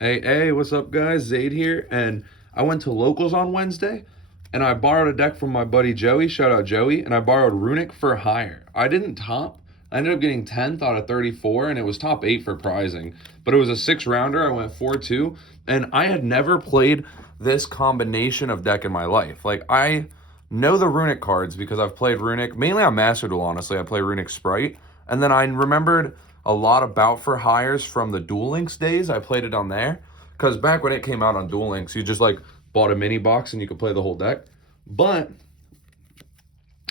Hey, what's up, guys? Zaid here, and I went to locals on Wednesday, and I borrowed a deck from my buddy Joey. Shout out Joey, and I borrowed Runic for hire. I didn't top. I ended up getting 10th out of 34, and it was top 8 for prizing. But it was a 6 rounder. I went 4-2, and I had never played this combination of deck in my life. Like, I know the Runic cards because I've played Runic mainly on Master Duel, honestly. I play Runic Sprite, and then I remembered a lot about for hires from the Duel Links days. I played it on there because back when it came out on Duel Links, you just like bought a mini box and you could play the whole deck. But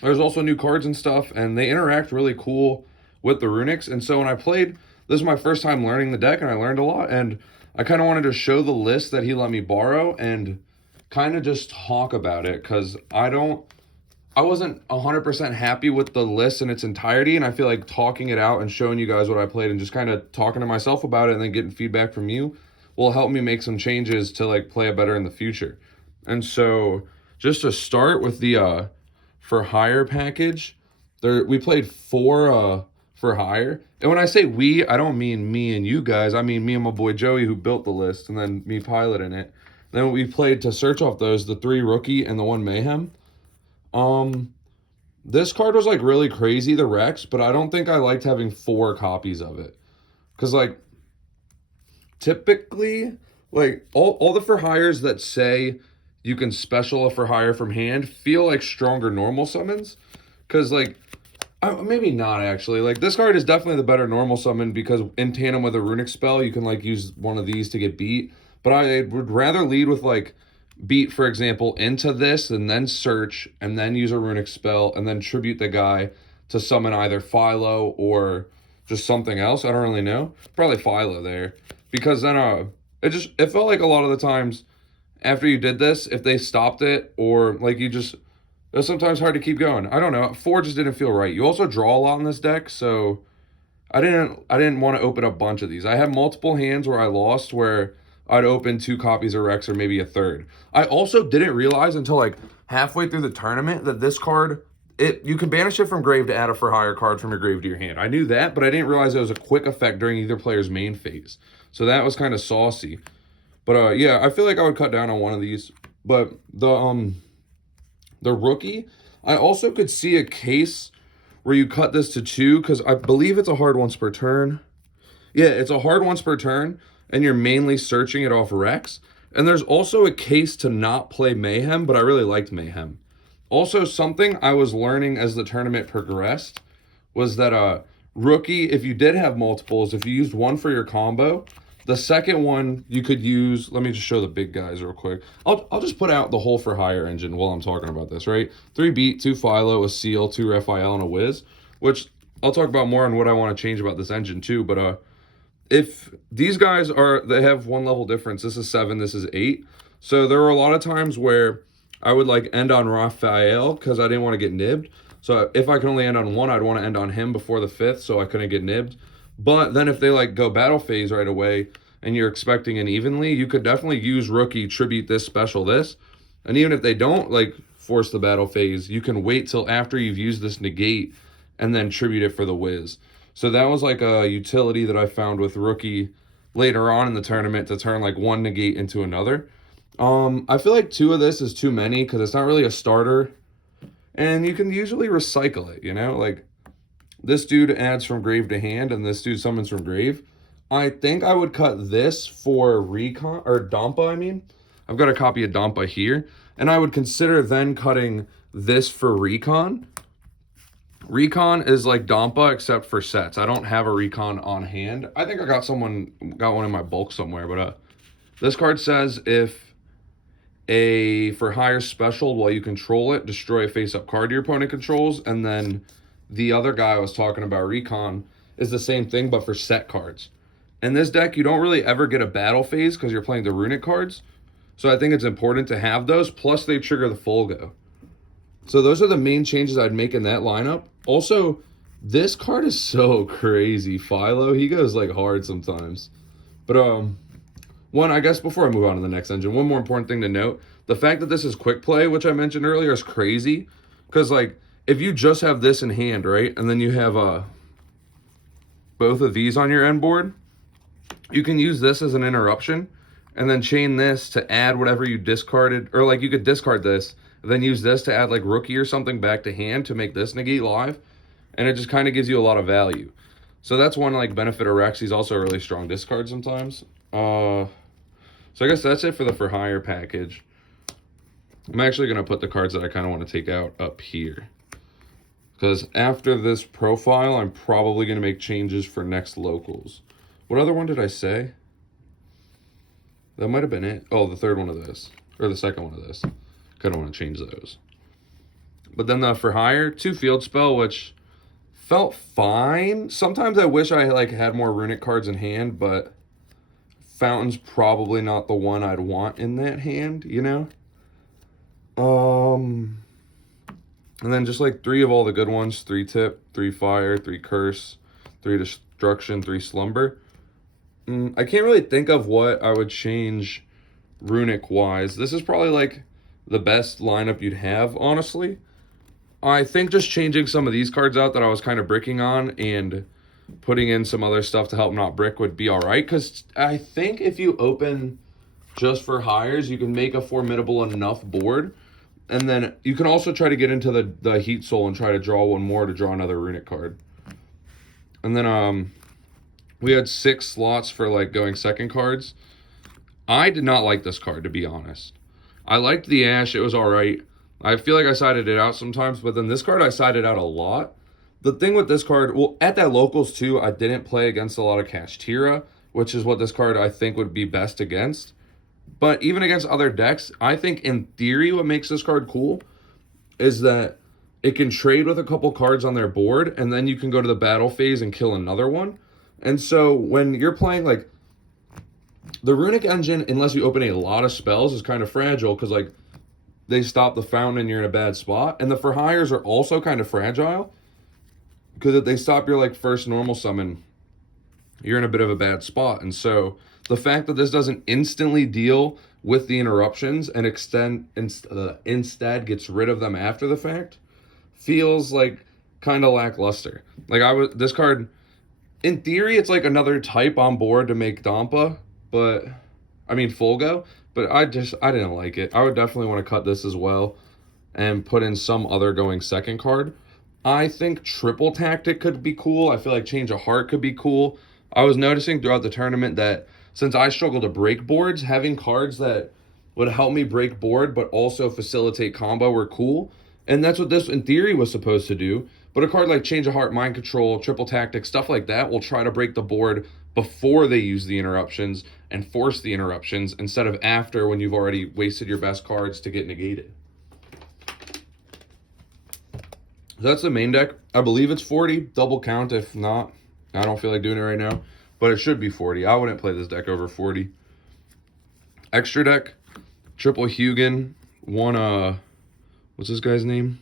there's also new cards and stuff, and they interact really cool with the Runics. And so when I played, this is my first time learning the deck, and I learned a lot. And I kind of wanted to show the list that he let me borrow and kind of just talk about it because I wasn't 100% happy with the list in its entirety, and I feel like talking it out and showing you guys what I played and just kind of talking to myself about it and then getting feedback from you will help me make some changes to like play it better in the future. And so just to start with the for hire package, there we played four for hire. And when I say we, I don't mean me and you guys. I mean me and my boy Joey who built the list and then me piloting it. Then we played to search off those, the 3 rookie and the 1 mayhem. Um, this card was like really crazy, the Rex, but I don't think I liked having 4 copies of it. Cause like typically, like all the for hires that say you can special a for hire from hand feel like stronger normal summons. Cause like maybe not actually. Like this card is definitely the better normal summon because in tandem with a runic spell, you can like use one of these to get beat. But I would rather lead with like beat, for example, into this and then search and then use a runic spell and then tribute the guy to summon either Philo or just something else. I don't really know. Probably Philo there. Because then it felt like a lot of the times after you did this, if they stopped it or like you just it was sometimes hard to keep going. I don't know. 4 just didn't feel right. You also draw a lot in this deck, so I didn't want to open a bunch of these. I had multiple hands where I lost where I'd open 2 copies of Rex or maybe a third. I also didn't realize until like halfway through the tournament that this card you can banish it from grave to add a for hire card from your grave to your hand. I knew that, but I didn't realize it was a quick effect during either player's main phase. So that was kind of saucy. But yeah, I feel like I would cut down on one of these. But the rookie, I also could see a case where you cut this to 2 because I believe it's a hard once per turn. Yeah, it's a hard once per turn, and you're mainly searching it off Rex. And there's also a case to not play Mayhem, but I really liked Mayhem. Also, something I was learning as the tournament progressed was that rookie, if you did have multiples, if you used one for your combo, the second one you could use, let me just show the big guys real quick. I'll just put out the whole for hire engine while I'm talking about this, right? 3 beat, 2 Philo, a seal, 2 Raphael, and a Wiz, which I'll talk about more on what I want to change about this engine too, but if these guys they have 1 level difference. This is 7, this is 8. So there were a lot of times where I would like end on Raphael because I didn't want to get nibbed. So if I can only end on 1, I'd want to end on him before the 5th so I couldn't get nibbed. But then if they like go battle phase right away and you're expecting an evenly, you could definitely use rookie, tribute this, special this. And even if they don't like force the battle phase, you can wait till after you've used this negate and then tribute it for the whiz. So that was like a utility that I found with rookie later on in the tournament to turn like 1 negate into another. I feel like 2 of this is too many because it's not really a starter. And you can usually recycle it, you know? Like this dude adds from grave to hand and this dude summons from grave. I think I would cut this for Recon, or Dampa, I mean. I've got a copy of Dampa here. And I would consider then cutting this for Recon. Recon is like Dampa except for sets. I don't have a Recon on hand. I think I got one in my bulk somewhere, but this card says if a for hire special while you control it, destroy a face-up card your opponent controls, and then the other guy I was talking about, Recon, is the same thing, but for set cards. In this deck, you don't really ever get a battle phase because you're playing the Runic cards. So I think it's important to have those, plus they trigger the Fulgo. So those are the main changes I'd make in that lineup. Also, this card is so crazy. Philo, he goes like hard sometimes. But I guess before I move on to the next engine, one more important thing to note. The fact that this is quick play, which I mentioned earlier, is crazy. Because like, if you just have this in hand, right, and then you have both of these on your end board, you can use this as an interruption and then chain this to add whatever you discarded, or like you could discard this and then use this to add like Rookie or something back to hand to make this negate live, and it just kind of gives you a lot of value. So that's one like benefit of Rex. He's also a really strong discard sometimes. So I guess that's it for the for hire package. I'm actually going to put the cards that I kind of want to take out up here, because after this profile, I'm probably going to make changes for next locals. What other one did I say? That might have been it. Oh, the third one of this, or the second one of this. Kind of want to change those. But then the for hire, 2 field spell, which felt fine. Sometimes I wish I like had more Runic cards in hand, but Fountain's probably not the one I'd want in that hand, you know? And then just like 3 of all the good ones: 3 tip, 3 fire, 3 curse, 3 destruction, 3 slumber. I can't really think of what I would change Runic wise. This is probably like the best lineup you'd have, honestly. I think just changing some of these cards out that I was kind of bricking on and putting in some other stuff to help not brick would be all right. Because I think if you open just for hires, you can make a formidable enough board. And then you can also try to get into the Heat Soul and try to draw one more to draw another Runic card. And then we had 6 slots for like going second cards. I did not like this card, to be honest. I liked the Ash. It was all right. I feel like I sided it out sometimes, but then this card I sided out a lot. The thing with this card, well, at that locals too, I didn't play against a lot of Kashtira, which is what this card I think would be best against. But even against other decks, I think in theory what makes this card cool is that it can trade with a couple cards on their board, and then you can go to the battle phase and kill another one. And so when you're playing, like, the Runic engine, unless you open a lot of spells, is kind of fragile because, like, they stop the fountain and you're in a bad spot. And the for hires are also kind of fragile because if they stop your, like, first normal summon, you're in a bit of a bad spot. And so the fact that this doesn't instantly deal with the interruptions and instead gets rid of them after the fact feels like kind of lackluster. Like, this card, in theory, it's like another type on board to make Dampa, but I mean Fulgo, but I didn't like it. I would definitely want to cut this as well and put in some other going second card. I think Triple Tactic could be cool. I feel like Change of Heart could be cool. I was noticing throughout the tournament that since I struggle to break boards, having cards that would help me break board but also facilitate combo were cool. And that's what this, in theory, was supposed to do. But a card like Change of Heart, Mind Control, Triple Tactic, stuff like that will try to break the board before they use the interruptions and force the interruptions instead of after, when you've already wasted your best cards to get negated. So that's the main deck. I believe it's 40. Double count if not. I don't feel like doing it right now, but it should be 40. I wouldn't play this deck over 40. Extra deck, triple Hugin, one, what's this guy's name?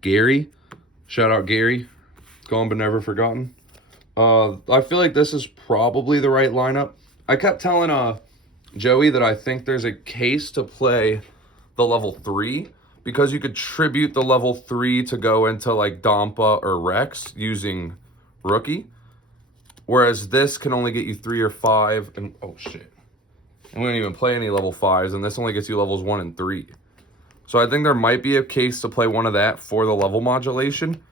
Gary. Shout out Gary. Gone but never forgotten. I feel like this is probably the right lineup. I kept telling Joey that I think there's a case to play the level 3 because you could tribute the level 3 to go into like Dampa or Rex using Rookie. Whereas this can only get you 3 or 5. And oh shit. And we don't even play any level 5s, and this only gets you levels 1 and 3. So I think there might be a case to play one of that for the level modulation.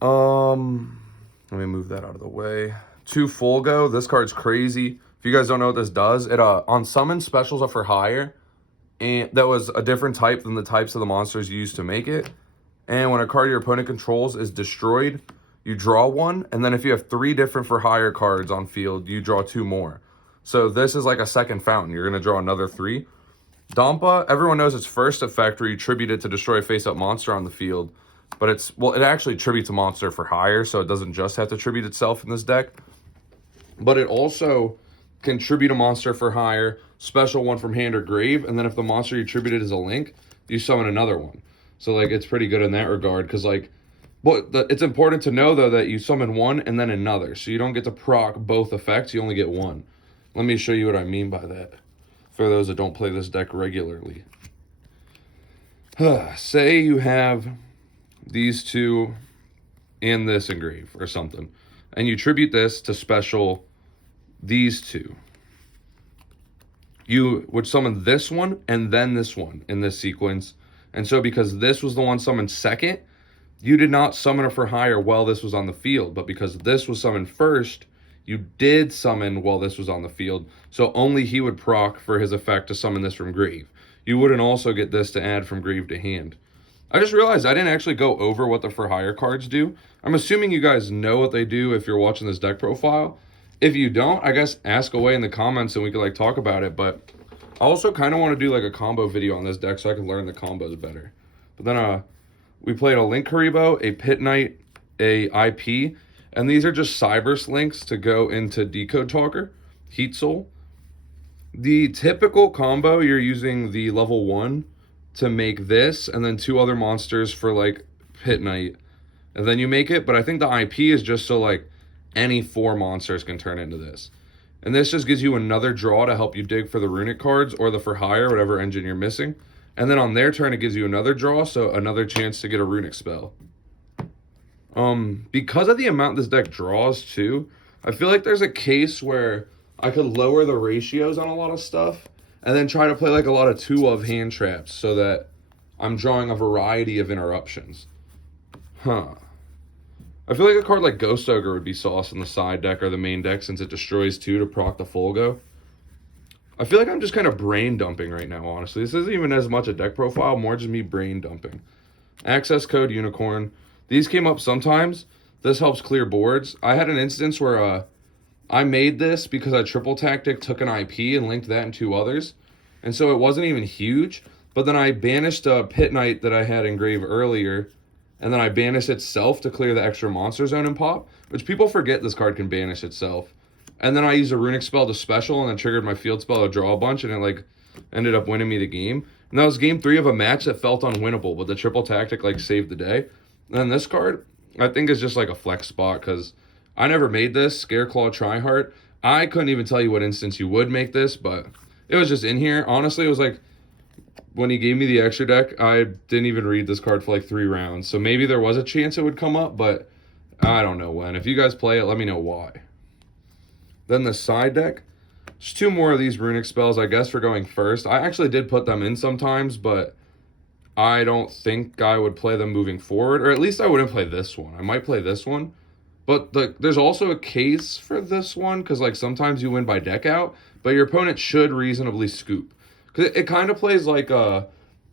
Let me move that out of the way. 2 Fulgo. This card's crazy. If you guys don't know what this does, it on summon specials up for hire, and that was a different type than the types of the monsters you used to make it. And when a card your opponent controls is destroyed, you draw 1, and then if you have 3 different for hire cards on field, you draw 2 more. So this is like a second fountain. You're gonna draw another 3. Dampa, everyone knows its first effect where you tribute it to destroy a face-up monster on the field. But it's, well, it actually tributes a monster for hire, so it doesn't just have to tribute itself in this deck. But it also can tribute a monster for hire, special one from hand or grave, and then if the monster you tributed is a link, you summon another one. So, like, it's pretty good in that regard, because, like, it's important to know, though, that you summon one and then another. So you don't get to proc both effects, you only get one. Let me show you what I mean by that, for those that don't play this deck regularly. Say you have these 2 and this engrave or something, and you tribute this to special these two. You would summon this one and then this one in this sequence. And so because this was the one summoned second, you did not summon a for hire while this was on the field. But because this was summoned first, you did summon while this was on the field. So only he would proc for his effect to summon this from grave. You wouldn't also get this to add from grave to hand. I just realized I didn't actually go over what the for hire cards do. I'm assuming you guys know what they do if you're watching this deck profile. If you don't, I guess ask away in the comments and we could like talk about it. But I also kind of want to do like a combo video on this deck so I can learn the combos better. But then we played a Link Haribo, a Pit Knight, a IP, and these are just Cyberse links to go into Decode Talker, Heat Soul. The typical combo, you're using the level 1 to make this, and then 2 other monsters for like Pit Knight. And then you make it, but I think the IP is just so like any 4 monsters can turn into this. And this just gives you another draw to help you dig for the Runic cards or the for hire, whatever engine you're missing. And then on their turn, it gives you another draw, so another chance to get a Runic spell. Because of the amount this deck draws too, I feel like there's a case where I could lower the ratios on a lot of stuff and then try to play like a lot of 2-of hand traps so that I'm drawing a variety of interruptions. I feel like a card like Ghost Ogre would be sauce in the side deck or the main deck since it destroys 2 to proc the Folgo. I feel like I'm just kind of brain dumping right now, honestly. This isn't even as much a deck profile, more just me brain dumping. Access code Unicorn. These came up sometimes. This helps clear boards. I had an instance where I made this because I triple tactic took an IP and linked that in 2 others. And so it wasn't even huge. But then I banished a Pit Knight that I had engraved earlier. And then I banished itself to clear the extra monster zone and pop. Which people forget this card can banish itself. And then I used a Runic spell to special and then triggered my field spell to draw a bunch. And it like ended up winning me the game. And that was game 3 of a match that felt unwinnable. But the triple tactic like saved the day. And then this card, I think is just like a flex spot. Because I never made this. Scareclaw Tryhard. I couldn't even tell you what instance you would make this. But it was just in here. Honestly, it was like when he gave me the extra deck, I didn't even read this card for like 3 rounds. So maybe there was a chance it would come up, but I don't know when. If you guys play it, let me know why. Then the side deck, there's 2 more of these Runic spells, I guess, for going first. I actually did put them in sometimes, but I don't think I would play them moving forward, or at least I wouldn't play this one. I might play this one, but there's also a case for this one, because like sometimes you win by deck out, but your opponent should reasonably scoop. Because it kind of plays like the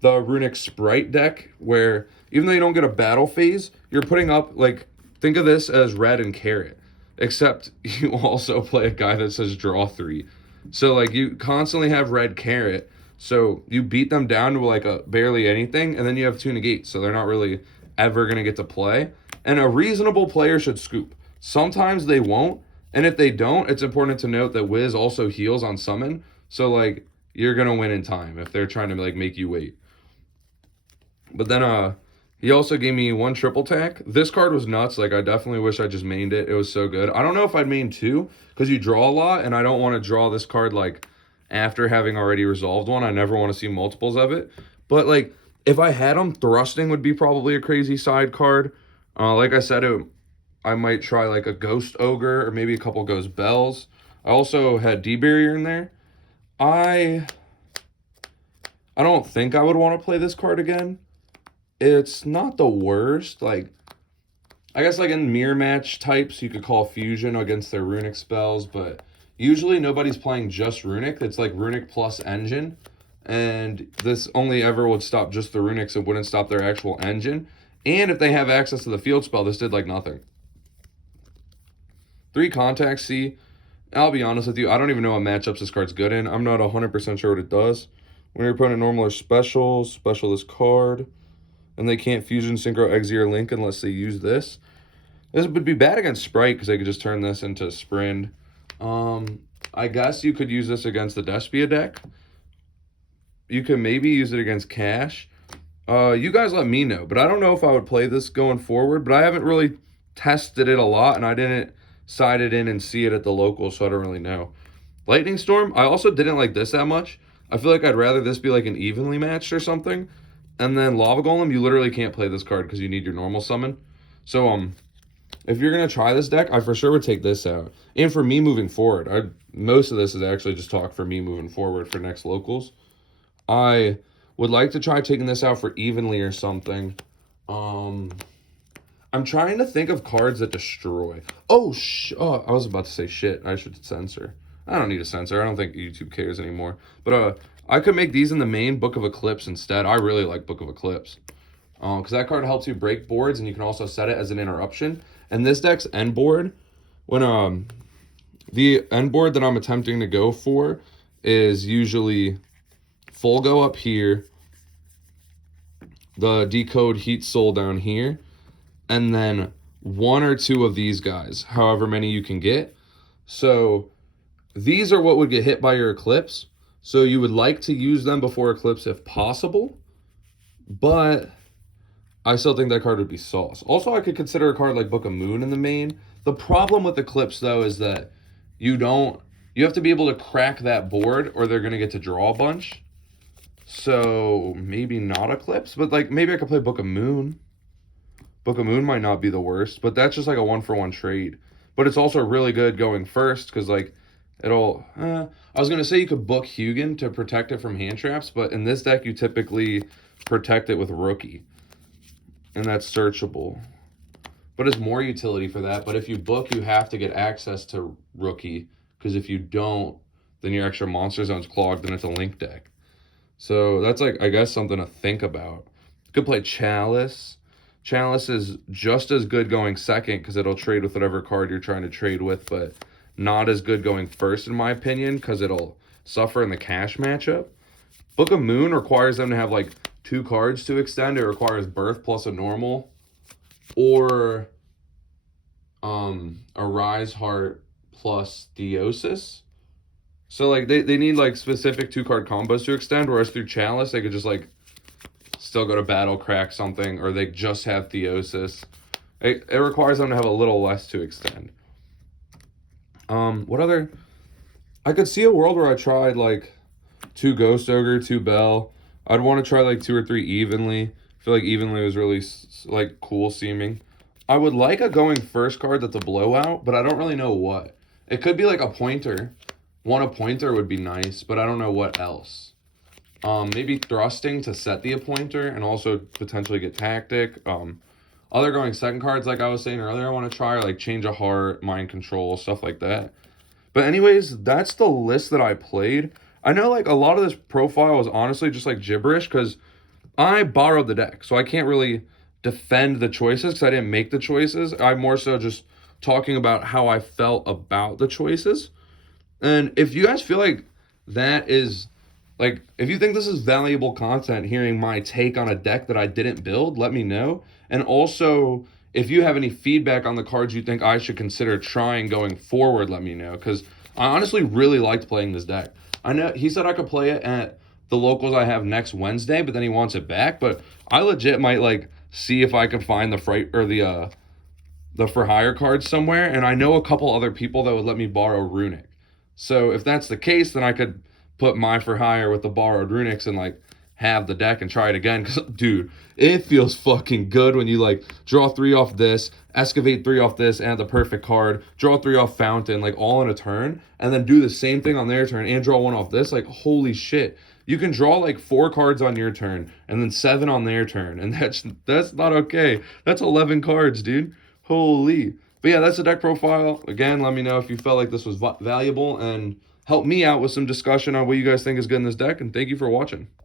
Runic Sprite deck, where even though you don't get a battle phase, you're putting up, like, think of this as red and carrot. Except you also play a guy that says draw 3. So, like, you constantly have red carrot. So you beat them down to, like, a barely anything, and then you have 2 negates. So they're not really ever going to get to play. And a reasonable player should scoop. Sometimes they won't. And if they don't, it's important to note that Wiz also heals on summon. So, like, you're going to win in time if they're trying to, like, make you wait. But then he also gave me 1 triple tack. This card was nuts. Like, I definitely wish I just mained it. It was so good. I don't know if I'd main 2 because you draw a lot, and I don't want to draw this card, like, after having already resolved one. I never want to see multiples of it. But, like, if I had them, Thrusting would be probably a crazy side card. Like I said, I might try, like, a Ghost Ogre or maybe a couple Ghost Bells. I also had D-Barrier in there. I don't think I would want to play this card again. It's not the worst. Like, I guess like in mirror match types, you could call Fusion against their Runic spells, but usually nobody's playing just Runic. It's like Runic plus engine, and this only ever would stop just the Runics. It wouldn't stop their actual engine. And if they have access to the field spell, this did like nothing. 3 contacts, C. I'll be honest with you, I don't even know what matchups this card's good in. I'm not 100% sure what it does. When your opponent normal or special this card, and they can't Fusion, Synchro, Exy, or Link unless they use this. This would be bad against Sprite because they could just turn this into Sprint. I guess you could use this against the Despia deck. You could maybe use it against Cash. You guys let me know, but I don't know if I would play this going forward, but I haven't really tested it a lot, and I didn't side it in and see it at the local, so I don't really know. Lightning Storm, I also didn't like this that much. I feel like I'd rather this be like an evenly matched or something. And then Lava Golem, you literally can't play this card because you need your normal summon. So, if you're going to try this deck, I for sure would take this out. And for me moving forward, most of this is actually just talk for me moving forward for next locals. I would like to try taking this out for evenly or something. I'm trying to think of cards that destroy. Oh, I was about to say shit. I should censor. I don't need a censor. I don't think YouTube cares anymore. But I could make these in the main Book of Eclipse instead. I really like Book of Eclipse. Because that card helps you break boards, and you can also set it as an interruption. And this deck's end board, when the end board that I'm attempting to go for is usually full go up here, the decode heat soul down here, and then one or two of these guys, however many you can get. So these are what would get hit by your Eclipse. So you would like to use them before Eclipse if possible, but I still think that card would be sauce. Also, I could consider a card like Book of Moon in the main. The problem with Eclipse, though, is that you have to be able to crack that board or they're going to get to draw a bunch. So maybe not Eclipse, but like maybe I could play Book of Moon. Book of Moon might not be the worst, but that's just like a 1-for-1 trade. But it's also really good going first because like I was going to say you could book Hugin to protect it from hand traps, but in this deck you typically protect it with Rookie. And that's searchable. But it's more utility for that. But if you book, you have to get access to Rookie. Because if you don't, then your extra monster zone's clogged and it's a link deck. So that's like, I guess, something to think about. You could play Chalice. Chalice is just as good going second because it'll trade with whatever card you're trying to trade with, but not as good going first, in my opinion, because it'll suffer in the cash matchup. Book of Moon requires them to have like 2 cards to extend. It requires Birth plus a normal, or a Rise Heart plus Theosis. So like they need like specific 2-card combos to extend, whereas through Chalice they could just like still go to battle, crack something, or they just have Theosis. It requires them to have a little less to extend. What other? I could see a world where I tried like 2 Ghost Ogre, 2 Bell. I'd want to try like 2 or 3 Evenly. I feel like Evenly was really like cool seeming. I would like a going first card that's a blowout, but I don't really know what. It could be like a pointer. A pointer would be nice, but I don't know what else. Maybe thrusting to set the appointer and also potentially get tactic. Other going second cards, like I was saying earlier, I want to try like Change of Heart, Mind Control, stuff like that. But anyways, that's the list that I played. I know like a lot of this profile was honestly just like gibberish because I borrowed the deck, so I can't really defend the choices because I didn't make the choices. I'm more so just talking about how I felt about the choices. And if you guys feel like that is, like, if you think this is valuable content, hearing my take on a deck that I didn't build, let me know. And also, if you have any feedback on the cards you think I should consider trying going forward, let me know. Because I honestly really liked playing this deck. I know he said I could play it at the locals I have next Wednesday, but then he wants it back. But I legit might, like, see if I could find the Fright or the for hire cards somewhere. And I know a couple other people that would let me borrow Runic. So if that's the case, then I could put my for hire with the borrowed Runics and like have the deck and try it again. Because dude, it feels fucking good when you like draw 3 off this, excavate 3 off this, and the perfect card, draw 3 off Fountain, like all in a turn, and then do the same thing on their turn and draw 1 off this. Like holy shit, you can draw like 4 cards on your turn and then 7 on their turn, and that's not okay. That's 11 cards, dude. Holy. But yeah, that's the deck profile. Again, let me know if you felt like this was valuable and help me out with some discussion on what you guys think is good in this deck. And thank you for watching.